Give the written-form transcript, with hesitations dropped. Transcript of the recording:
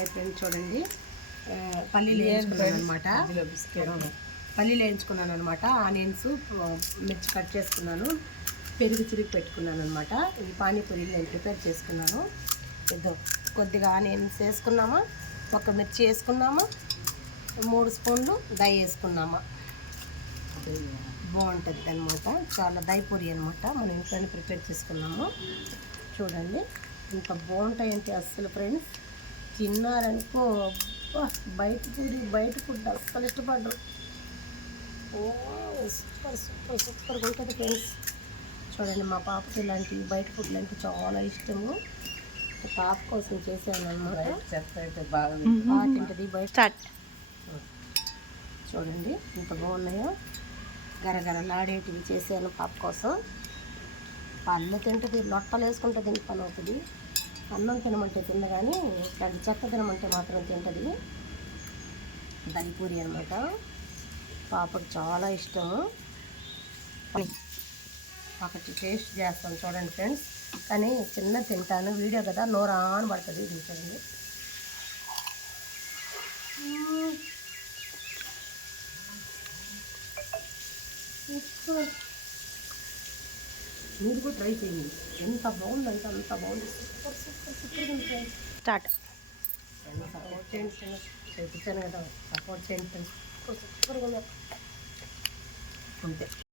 Hi friends, చూడండి పల్లీలు వేయించుకున్నాను అనమాట. పల్లీలు వేయించుకున్నాను అనమాట. ఆనియన్స్, మిర్చి కట్ చేసుకున్నాను, పెరుగు చిరిగి పెట్టుకున్నాను అనమాట. ఈ పానీపూరీలు నేను ప్రిపేర్ చేసుకున్నాను. కొద్దిగా ఆనియన్స్ వేసుకున్నామా, ఒక మిర్చి వేసుకున్నామా, 3 స్పూన్లు దహి వేసుకున్నామా, బాగుంటుంది అనమాట. చాలా దహి పూరి అనమాట. మనం ఇంట్లోనే ప్రిపేర్ చేసుకున్నాము. చూడండి ఇంత బాగుంటాయంటే అస్సలు ఫ్రెండ్స్, తిన్నారనుకో బయట పూరి బయట ఫుడ్ అస్సలు ఇష్టపడరు. సూపర్ సూపర్ సూపర్గా ఉంటుంది ఫ్రెండ్స్. చూడండి మా పాపకి ఇలాంటి బయట ఫుడ్లు అంటే చాలా ఇష్టము. పాప కోసం చేశాను అనమాట. బాగా తింటుంది బయట. చూడండి ఇంత బాగున్నాయో, గరగరలాడేటివి చేశాను పాప కోసం. పళ్ళు తింటుంది, లొట్టలు వేసుకుంటే తిని పని అవుతుంది. అన్నం తినమంటే తింద, కానీ ఇట్లాంటి చెత్త తినమంటే మాత్రం తింటుంది. దహిపూరి అనమాట, పాపకు చాలా ఇష్టము. ఒకటి టేస్ట్ చేస్తాను చూడండి ఫ్రెండ్స్. కానీ చిన్న తింటాను, వీడియో కదా నోరు ఆన్ పడుతుంది. ఇది చూడండి. మీరు కూడా ట్రై చేయండి. ఎంత బాగుందంటే అంత బాగుంది. సూపర్ సూపర్ సూపర్గా ఉంది ఫ్రెండ్స్. స్టార్ట్. సపోర్ట్ చేయండి ఫ్రెండ్స్, చేయించాను కదా, సపోర్ట్ చేయండి ఫ్రెండ్స్. సూపర్ సూపర్గా ఉంది అంతే.